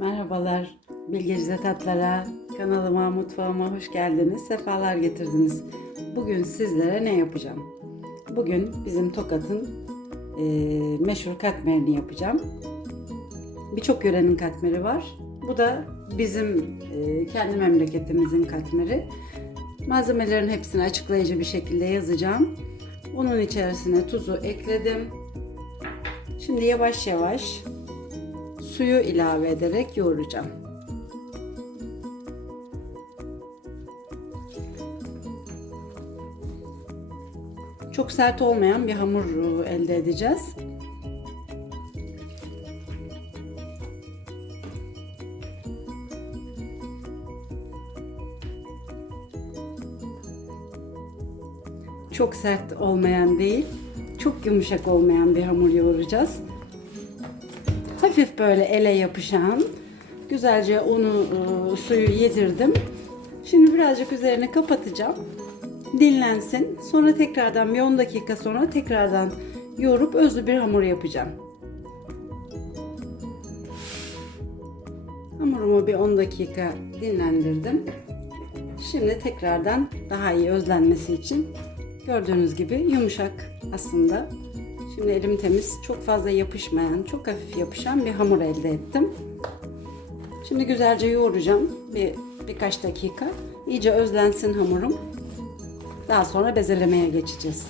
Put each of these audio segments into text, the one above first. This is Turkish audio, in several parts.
Merhabalar, Bilgecize Tatlara, kanalıma, mutfağıma hoş geldiniz, sefalar getirdiniz. Bugün sizlere ne yapacağım? Bugün bizim Tokat'ın e, meşhur katmerini yapacağım. Birçok yörenin katmeri var. Bu da bizim e, kendi memleketimizin katmeri. Malzemelerin hepsini açıklayıcı bir şekilde yazacağım. Bunun içerisine tuzu ekledim. Şimdi yavaş yavaş suyu ilave ederek yoğuracağım. Çok sert olmayan bir hamur elde edeceğiz. Çok sert olmayan değil, çok yumuşak olmayan bir hamur yoğuracağız hafif böyle ele yapışan güzelce onu e, suyu yedirdim. Şimdi birazcık üzerine kapatacağım. Dinlensin. Sonra tekrardan bir 10 dakika sonra tekrardan yoğurup özlü bir hamur yapacağım. Hamurumu bir 10 dakika dinlendirdim. Şimdi tekrardan daha iyi özlenmesi için gördüğünüz gibi yumuşak aslında Şimdi elim temiz, çok fazla yapışmayan, çok hafif yapışan bir hamur elde ettim. Şimdi güzelce yoğuracağım bir birkaç dakika. İyice özlensin hamurum. Daha sonra bezelemeye geçeceğiz.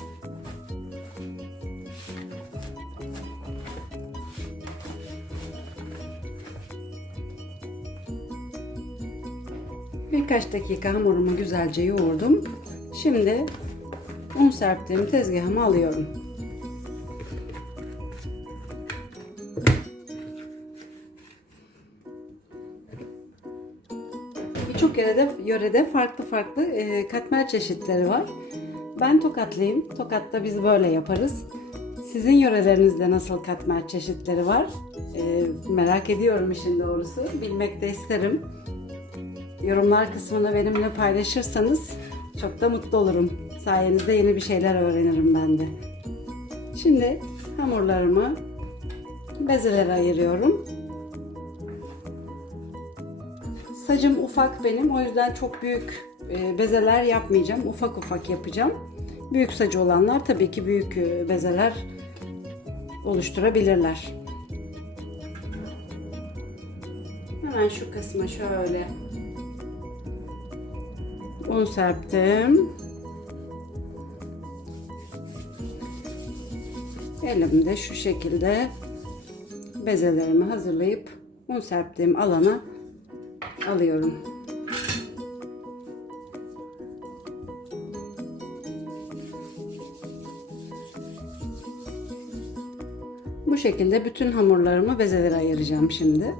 Birkaç dakika hamurumu güzelce yoğurdum. Şimdi un serptiğim tezgahımı alıyorum. Birçok yörede, yörede farklı farklı e, katmer çeşitleri var. Ben Tokatlıyım. Tokat'ta biz böyle yaparız. Sizin yörelerinizde nasıl katmer çeşitleri var? E, merak ediyorum işin doğrusu. Bilmek de isterim. Yorumlar kısmını benimle paylaşırsanız çok da mutlu olurum. Sayenizde yeni bir şeyler öğrenirim ben de. Şimdi hamurlarımı bezelere ayırıyorum. Sacım ufak benim. O yüzden çok büyük e, bezeler yapmayacağım. Ufak ufak yapacağım. Büyük sacı olanlar tabii ki büyük e, bezeler oluşturabilirler. Hemen şu kısma şöyle un serptim. Elimde şu şekilde bezelerimi hazırlayıp un serptiğim alana alıyorum. Bu şekilde bütün hamurlarımı bezelere ayıracağım şimdi.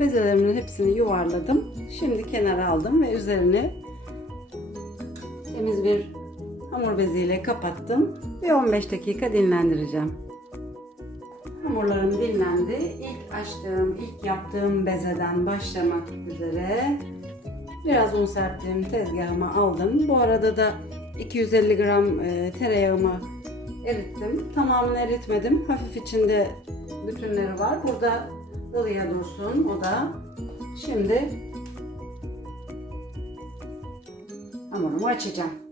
Bezelerimin hepsini yuvarladım. Şimdi kenara aldım ve üzerine temiz bir hamur beziyle kapattım ve 15 dakika dinlendireceğim. Hamurlarım dinlendi. İlk açtığım, ilk yaptığım bezeden başlamak üzere biraz un serptiğim tezgahıma aldım. Bu arada da 250 gram e, tereyağımı erittim. Tamamını eritmedim. Hafif içinde bütünleri var. Burada ılıya dursun o da. Şimdi hamurumu açacağım.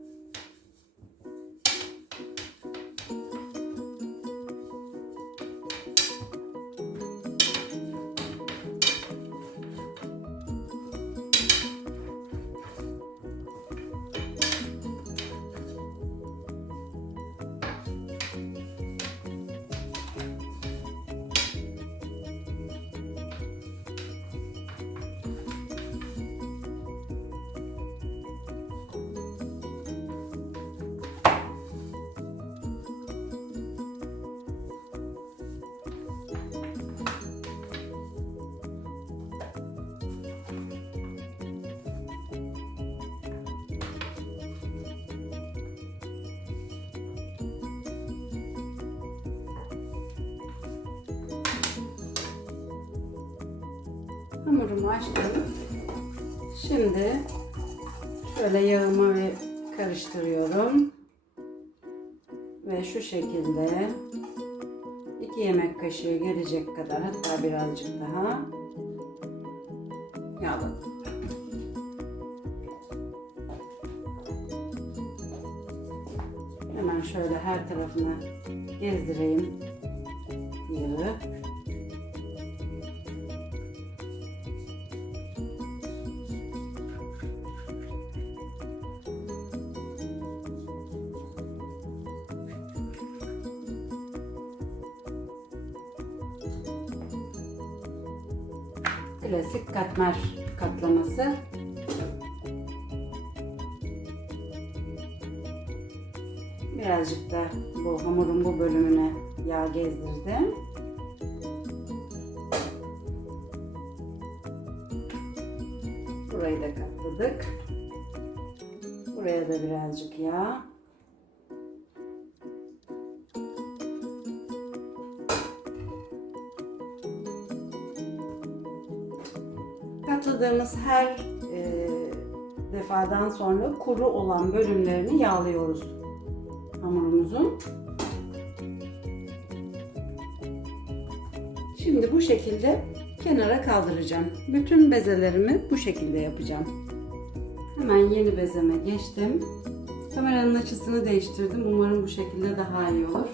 Hamurumu açtım. Şimdi şöyle yağımı bir karıştırıyorum. Ve şu şekilde 2 yemek kaşığı gelecek kadar hatta birazcık daha yağladım. Hemen şöyle her tarafına gezdireyim yağı. Klasik katmer katlaması. Birazcık da bu hamurun bu bölümüne yağ gezdirdim. Burayı da katladık. Buraya da birazcık yağ. Katladığımız her e, defadan sonra kuru olan bölümlerini yağlıyoruz hamurumuzun. Şimdi bu şekilde kenara kaldıracağım. Bütün bezelerimi bu şekilde yapacağım. Hemen yeni bezeme geçtim. Kameranın açısını değiştirdim. Umarım bu şekilde daha iyi olur.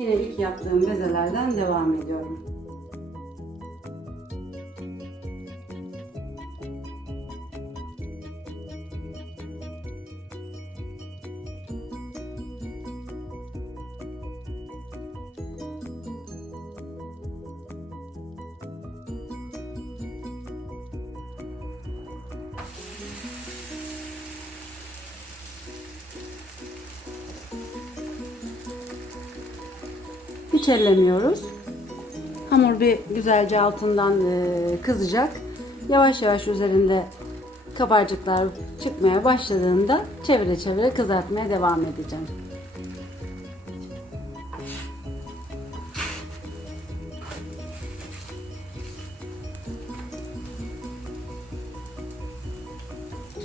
Yine ilk yaptığım bezelerden devam ediyorum. Hiç ellemiyoruz. Hamur bir güzelce altından e, kızacak. Yavaş yavaş üzerinde kabarcıklar çıkmaya başladığında çevire çevire kızartmaya devam edeceğim.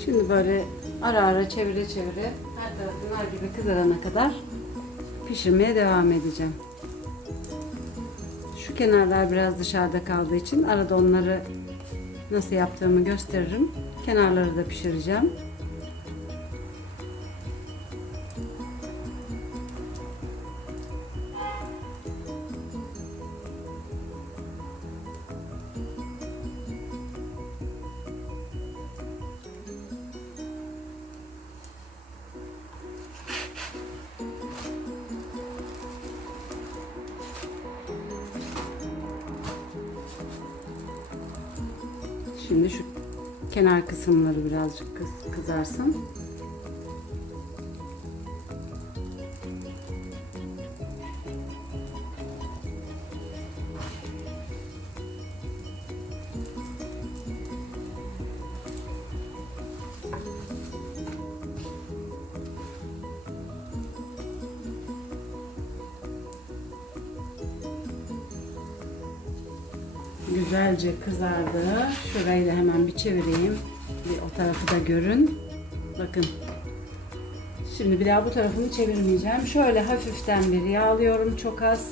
Şimdi böyle ara ara çevire çevire her tarafı nar gibi kızarana kadar pişirmeye devam edeceğim. Kenarlar biraz dışarıda kaldığı için arada onları nasıl yaptığımı gösteririm. Kenarları da pişireceğim. Şimdi şu kenar kısımları birazcık kız, kızarsın. Güzelce kızardı. Şurayı da hemen bir çevireyim. Bir o tarafı da görün. Bakın. Şimdi bir daha bu tarafını çevirmeyeceğim. Şöyle hafiften bir yağlıyorum çok az.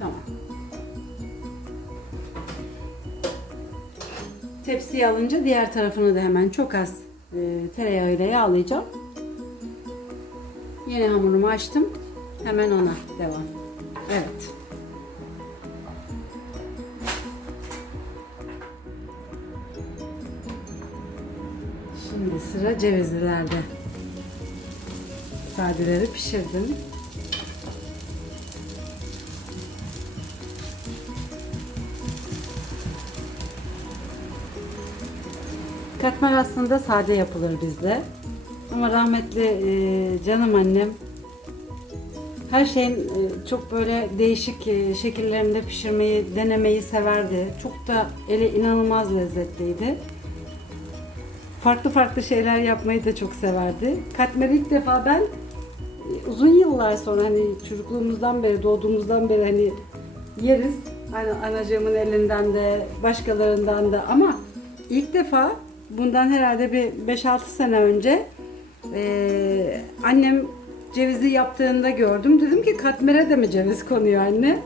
Tamam. Tepsiye alınca diğer tarafını da hemen çok az e, tereyağıyla yağlayacağım. Yine hamurumu açtım. Hemen ona devam. Evet. Sıra cevizlilerde. Sadeleri pişirdim. Katmer aslında sade yapılır bizde. Ama rahmetli e, canım annem her şeyin e, çok böyle değişik e, şekillerinde pişirmeyi, denemeyi severdi. Çok da eli inanılmaz lezzetliydi. Farklı farklı şeyler yapmayı da çok severdi. Katmer'i ilk defa ben e, uzun yıllar sonra hani çocukluğumuzdan beri, doğduğumuzdan beri hani yeriz. Hani anacığımın elinden de, başkalarından da ama ilk defa bundan herhalde bir 5-6 sene önce ee, annem cevizi yaptığında gördüm. Dedim ki katmere de mi ceviz konuyor anne?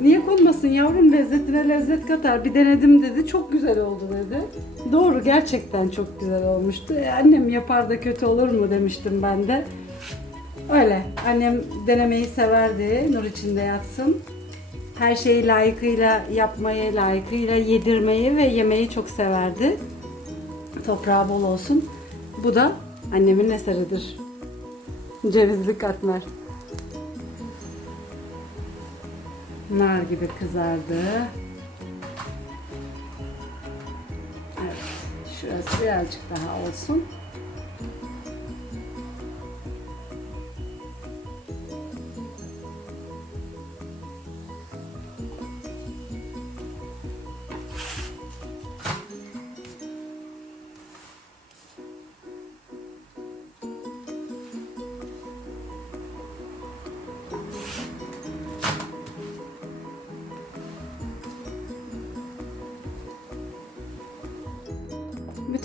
Niye konmasın yavrum lezzetine lezzet katar. Bir denedim dedi. Çok güzel oldu dedi. Doğru gerçekten çok güzel olmuştu. E, annem yapar da kötü olur mu demiştim ben de. Öyle. Annem denemeyi severdi. Nur içinde yatsın. Her şeyi layıkıyla yapmayı, layıkıyla yedirmeyi ve yemeyi çok severdi. Toprağı bol olsun. Bu da annemin eseridir. Cevizli katmer. Nar gibi kızardı. Evet. Şurası birazcık daha olsun.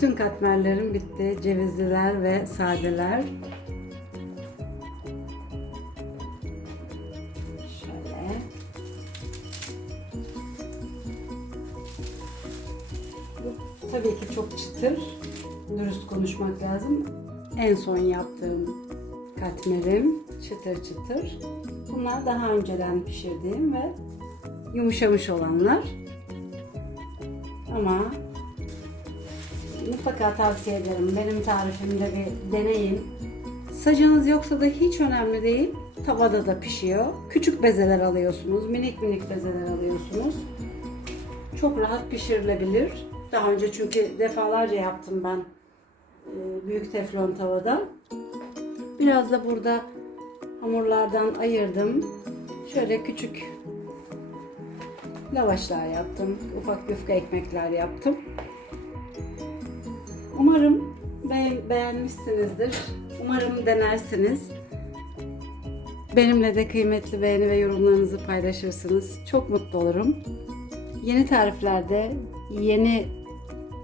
Bütün katmerlerim bitti. Cevizliler ve sadeler. Şöyle. Tabii ki çok çıtır. Dürüst konuşmak lazım. En son yaptığım katmerim çıtır çıtır. Bunlar daha önceden pişirdiğim ve yumuşamış olanlar. Ama mutlaka tavsiye ederim. Benim tarifimde bir deneyin. Sacınız yoksa da hiç önemli değil. Tavada da pişiyor. Küçük bezeler alıyorsunuz. Minik minik bezeler alıyorsunuz. Çok rahat pişirilebilir. Daha önce çünkü defalarca yaptım ben e, büyük teflon tavada. Biraz da burada hamurlardan ayırdım. Şöyle küçük lavaşlar yaptım. Ufak yufka ekmekler yaptım. Umarım be- beğenmişsinizdir. Umarım denersiniz. Benimle de kıymetli beğeni ve yorumlarınızı paylaşırsınız. Çok mutlu olurum. Yeni tariflerde, yeni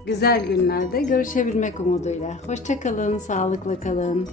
güzel günlerde görüşebilmek umuduyla. Hoşçakalın, sağlıkla kalın.